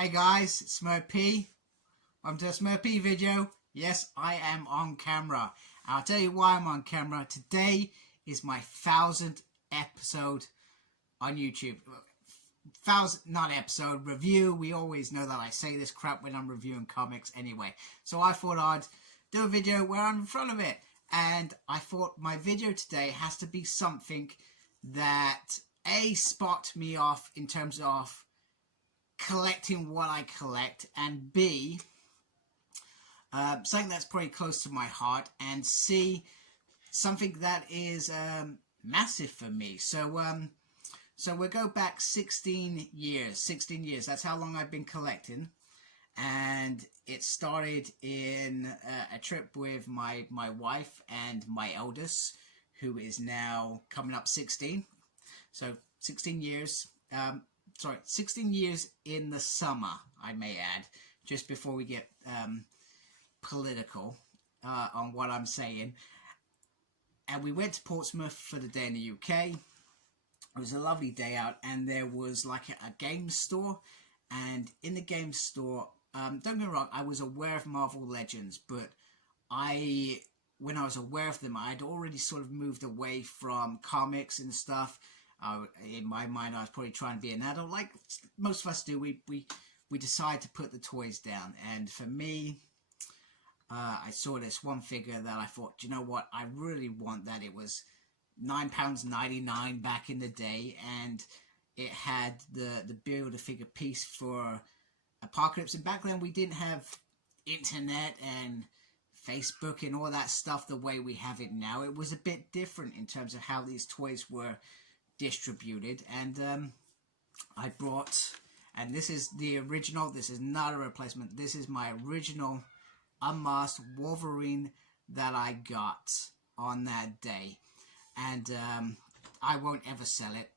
Hey guys, it's Smurp. Welcome to a Smurp video. Yes, I am on camera. I'll tell you why I'm on camera. Today is my 1000th episode on YouTube. Not episode, review. We always know that I say this crap when I'm reviewing comics anyway. So I thought I'd do a video where I'm in front of it. And I thought my video today has to be something that A, spot me off in terms of collecting what I collect, and B, something that's pretty close to my heart, and C, something that is massive for me. So we'll go back 16 years. That's how long I've been collecting, and it started in a trip with my wife and my eldest, who is now coming up 16. So 16 years. 16 years in the summer, I may add, just before we get political on what I'm saying. And we went to Portsmouth for the day in the UK. It was a lovely day out, and there was like a game store. And in the game store, don't get me wrong, I was aware of Marvel Legends, but when I was aware of them, I'd already sort of moved away from comics and stuff. In my mind, I was probably trying to be an adult, like most of us do. We decide to put the toys down, and for me, I saw this one figure that I thought, you know what, I really want that. It was £9.99 back in the day, and it had the Build-A-Figure piece for Apocalypse. And back then, we didn't have internet and Facebook and all that stuff the way we have it now. It was a bit different in terms of how these toys were distributed, and I brought, and this is the original, this is not a replacement, this is my original unmasked Wolverine that I got on that day, and I won't ever sell it.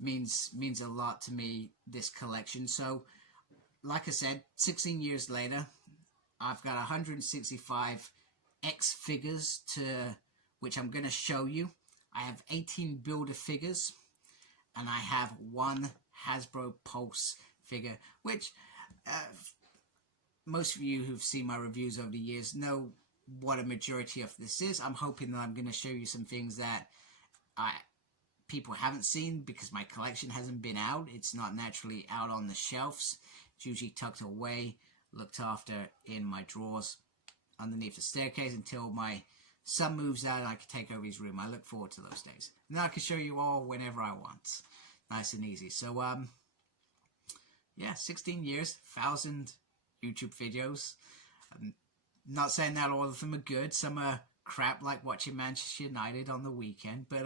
Means a lot to me, this collection. So like I said, 16 years later, I've got 165 X figures which I'm going to show you. I have 18 Build-A-Figures, and I have one Hasbro Pulse figure, which most of you who've seen my reviews over the years know what a majority of this is. I'm hoping that I'm going to show you some things that people haven't seen, because my collection hasn't been out. It's not naturally out on the shelves. It's usually tucked away, looked after in my drawers underneath the staircase until my son moves out and I can take over his room. I look forward to those days. And I can show you all whenever I want. Nice and easy. So, yeah, 16 years, 1,000 YouTube videos. I'm not saying that all of them are good. Some are crap, like watching Manchester United on the weekend. But,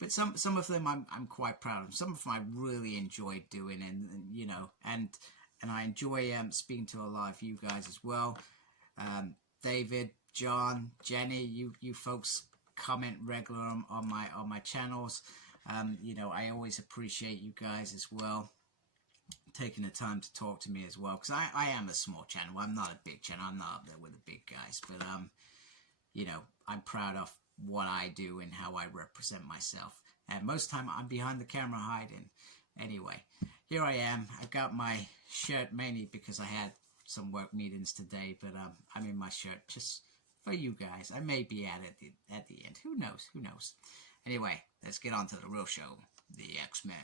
but some of them I'm quite proud of. Some of them I really enjoyed doing, and you know, and I enjoy speaking to a lot of you guys as well. David, John, Jenny, you folks comment regular on my channels. You know, I always appreciate you guys as well taking the time to talk to me as well, because I am a small channel. I'm not a big channel. I'm not up there with the big guys, but you know, I'm proud of what I do and how I represent myself. And most of the time, I'm behind the camera hiding. Anyway, here I am. I've got my shirt mainly because I had some work meetings today, but I'm in my shirt just for you guys. I may be at the end. Who knows? Anyway, let's get on to the real show, the X-Men.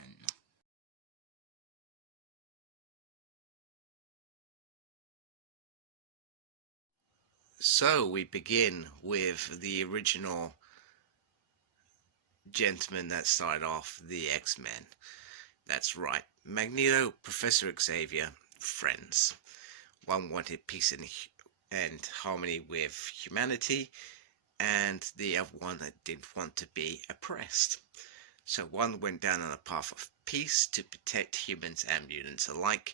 So we begin with the original gentleman that started off the X-Men. That's right, Magneto, Professor Xavier, friends. One wanted peace and harmony with humanity, and the other one that didn't want to be oppressed. So one went down on a path of peace to protect humans and mutants alike,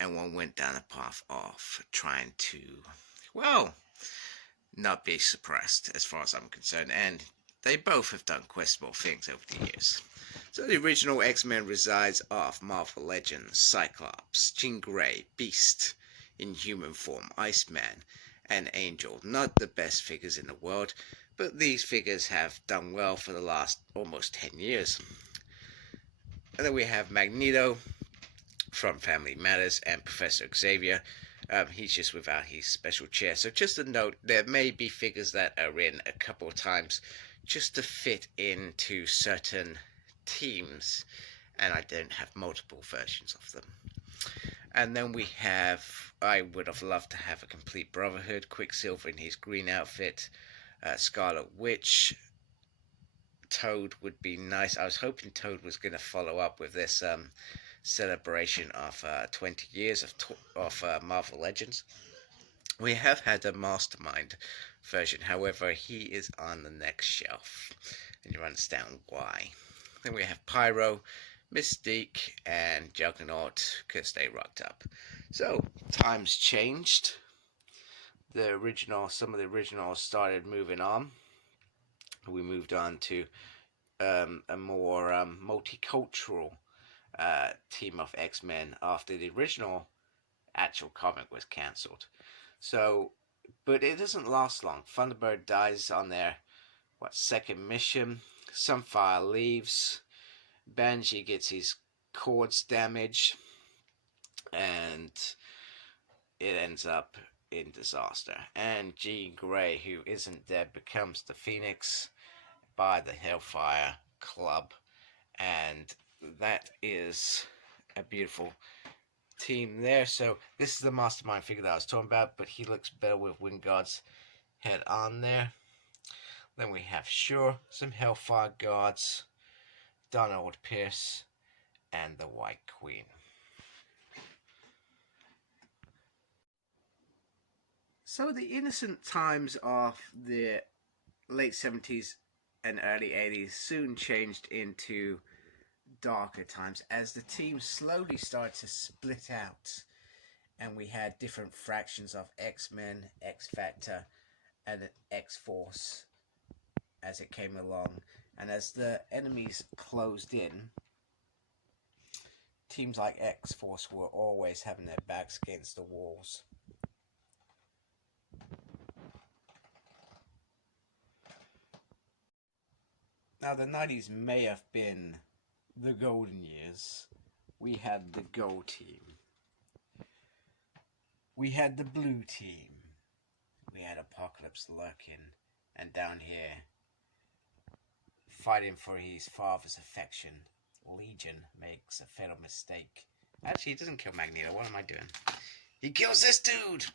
and one went down a path of trying to, well, not be suppressed as far as I'm concerned, and they both have done questionable things over the years. So the original X-Men resides of Marvel Legends, Cyclops, Jean Grey, Beast in human form, Iceman, and Angel. Not the best figures in the world, but these figures have done well for the last almost 10 years. And then we have Magneto from Family Matters and Professor Xavier. He's just without his special chair. So just a note, there may be figures that are in a couple of times just to fit into certain teams, and I don't have multiple versions of them. And then we have, I would have loved to have a complete Brotherhood, Quicksilver in his green outfit, Scarlet Witch, Toad would be nice. I was hoping Toad was going to follow up with this celebration of 20 years of Marvel Legends. We have had a Mastermind version, however, he is on the next shelf, and you understand why. Then we have Pyro, Mystique, and Juggernaut, because they rocked up. So, times changed. Some of the originals started moving on. We moved on to a more multicultural team of X-Men after the original actual comic was cancelled. So, but it doesn't last long. Thunderbird dies on their second mission. Sunfire leaves. Banshee gets his cords damaged, and it ends up in disaster. And Jean Grey, who isn't dead, becomes the Phoenix by the Hellfire Club, and that is a beautiful team there. So this is the Mastermind figure that I was talking about, but he looks better with Wingard's head on there. Then we have some Hellfire Guards, Donald Pierce, and the White Queen. So the innocent times of the late 70s and early 80s soon changed into darker times as the team slowly started to split out, and we had different fractions of X-Men, X-Factor, and X-Force as it came along. And as the enemies closed in, teams like X-Force were always having their backs against the walls. Now, the 90s may have been the golden years. We had the Gold Team. We had the Blue Team. We had Apocalypse lurking. And down here, fighting for his father's affection, Legion makes a fatal mistake. Actually, he doesn't kill Magneto. What am I doing? He kills this dude!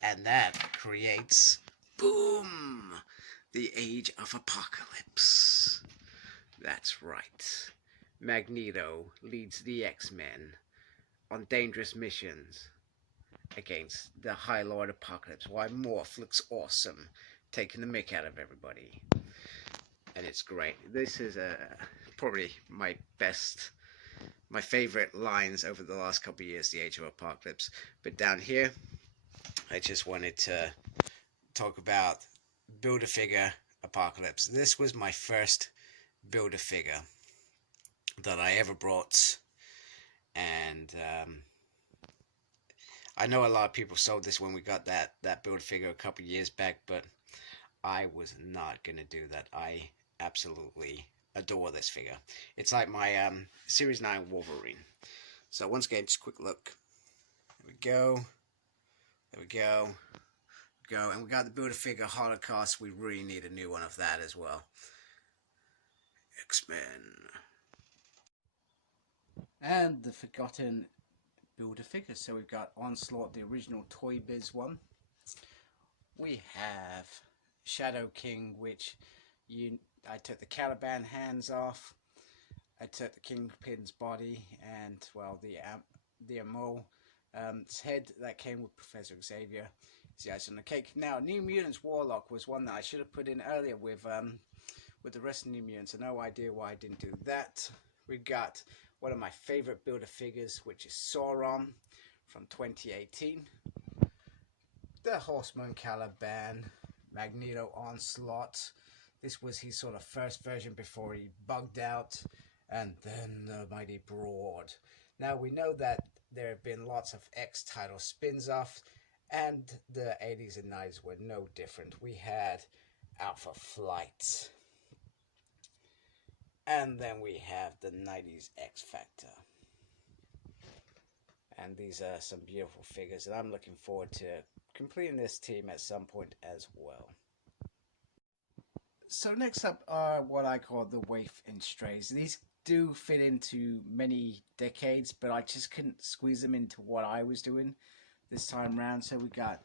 And that creates, boom, the Age of Apocalypse. That's right. Magneto leads the X-Men on dangerous missions against the High Lord Apocalypse, while Morph looks awesome, taking the mick out of everybody. And it's great. This is probably my favorite lines over the last couple of years, the Age of Apocalypse. But down here, I just wanted to talk about Build-A-Figure Apocalypse. This was my first Build-A-Figure that I ever brought, and I know a lot of people sold this when we got that Build-A-Figure a couple of years back, but I was not going to do that. I absolutely adore this figure. It's like my Series 9 Wolverine. So once again, just a quick look. There we go. There we go. And we got the Build-A-Figure Holocaust. We really need a new one of that as well. X-Men. And the forgotten Build-A-Figure. So we've got Onslaught, the original Toy Biz one. We have Shadow King, which I took the Caliban hands off. I took the Kingpin's body and, well, the Amol head that came with Professor Xavier. It's the ice on the cake. Now, New Mutants Warlock was one that I should have put in earlier with the rest of New Mutants. No idea why I didn't do that. We got one of my favorite Build-A-Figures, which is Sauron from 2018. The Horseman Caliban, Magneto Onslaught. This was his sort of first version before he bugged out. And then the Mighty Broad. Now, we know that there have been lots of X title spins off, and the 80s and 90s were no different. We had Alpha Flight. And then we have the 90s X Factor. And these are some beautiful figures, and I'm looking forward to completing this team at some point as well. So next up are what I call the Waif and Strays. These do fit into many decades, but I just couldn't squeeze them into what I was doing this time around. So we got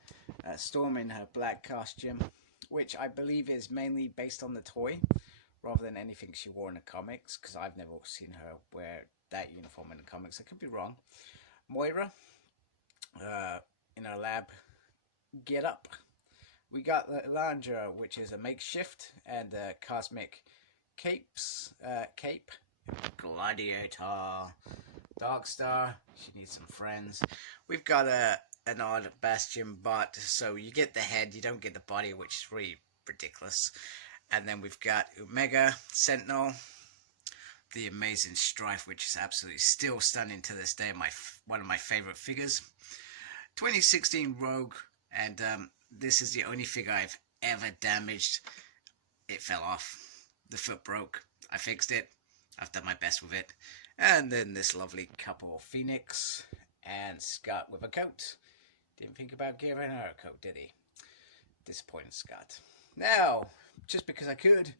Storm in her black costume, which I believe is mainly based on the toy rather than anything she wore in the comics, because I've never seen her wear that uniform in the comics. I could be wrong. Moira in her lab get up. We got Elandra, which is a makeshift, and cosmic cape. Gladiator. Darkstar, she needs some friends. We've got an odd Bastion butt, so you get the head, you don't get the body, which is really ridiculous. And then we've got Omega, Sentinel, the amazing Strife, which is absolutely still stunning to this day, one of my favorite figures. 2016 Rogue, and this is the only figure I've ever damaged. It fell off. The foot broke. I fixed it. I've done my best with it. And then this lovely couple, Phoenix and Scott with a coat. Didn't think about giving her a coat, did he? Disappointing Scott. Now, just because I could,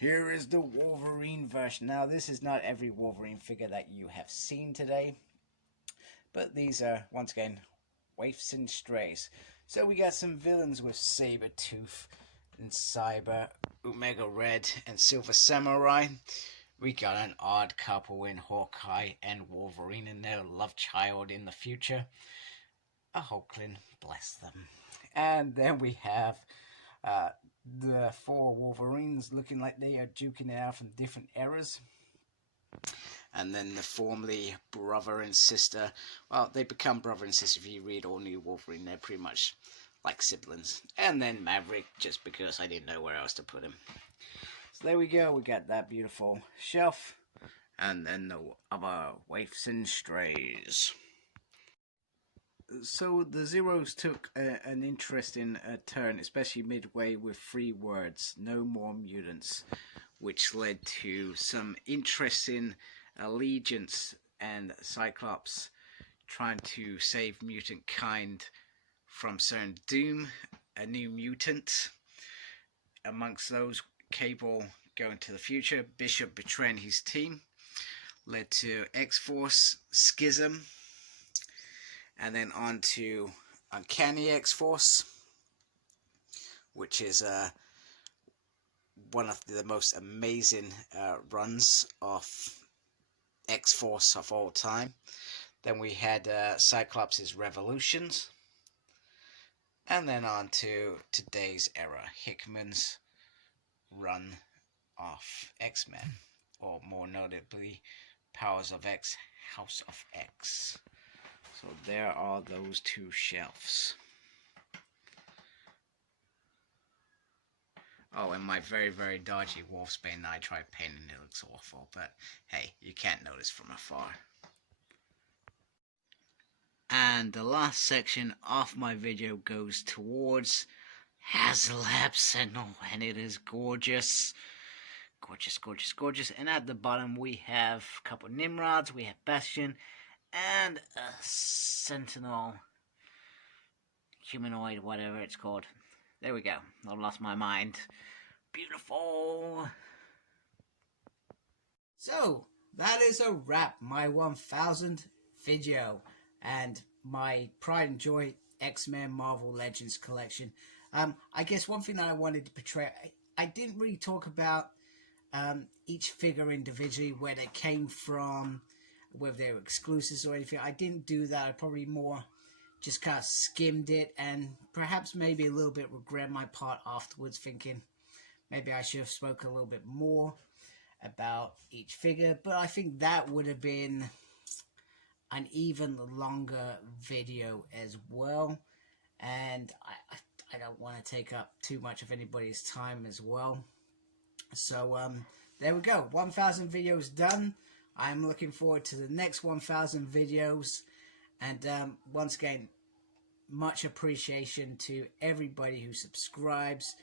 here is the Wolverine version. Now, this is not every Wolverine figure that you have seen today, but these are, once again, waifs and strays. So we got some villains with Sabretooth and Cyber, Omega Red and Silver Samurai. We got an odd couple in Hawkeye and Wolverine and their love child in the future. A Hulkling, bless them. And then we have the four Wolverines looking like they are duking it out from different eras. And then the formerly brother and sister. Well, they become brother and sister if you read all New Wolverine. They're pretty much like siblings. And then Maverick, just because I didn't know where else to put him. So there we go. We got that beautiful shelf. And then the other waifs and strays. So the Zeros took an interesting turn, especially midway with 3 words, no more mutants, which led to some interesting allegiance and Cyclops trying to save mutant kind from certain doom, a new mutant. Amongst those, Cable going to the future, Bishop betraying his team, led to X-Force schism. And then on to Uncanny X-Force, which is one of the most amazing runs of X-Force of all time. Then we had Cyclops' Revolutions. And then on to today's era, Hickman's run of X-Men, or more notably, Powers of X, House of X. So there are those 2 shelves. Oh, and my very, very dodgy Wolfsbane I tried painting. It looks awful, but hey, you can't notice from afar. And the last section of my video goes towards HasLab Sentinel, and it is gorgeous. Gorgeous, gorgeous, gorgeous. And at the bottom we have a couple Nimrods, we have Bastion, and a Sentinel humanoid, whatever it's called. There we go. I've lost my mind. Beautiful. So that is a wrap. My 1000th video and my pride and joy X-Men Marvel Legends collection. I guess one thing that I wanted to portray, I didn't really talk about each figure individually, where they came from, whether they were exclusives or anything. I didn't do that. I probably more just kind of skimmed it, and perhaps maybe a little bit regret my part afterwards, thinking maybe I should have spoken a little bit more about each figure. But I think that would have been an even longer video as well, and I don't want to take up too much of anybody's time as well. So there we go, 1000 videos done. I'm looking forward to the next 1000 videos, and once again, much appreciation to everybody who subscribes,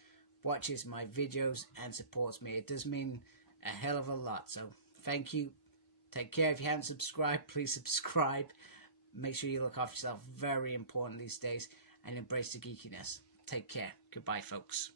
watches my videos and supports me. It does mean a hell of a lot. So thank you. Take care. If you haven't subscribed, please subscribe. Make sure you look after yourself. Very important these days. And embrace the geekiness. Take care. Goodbye, folks.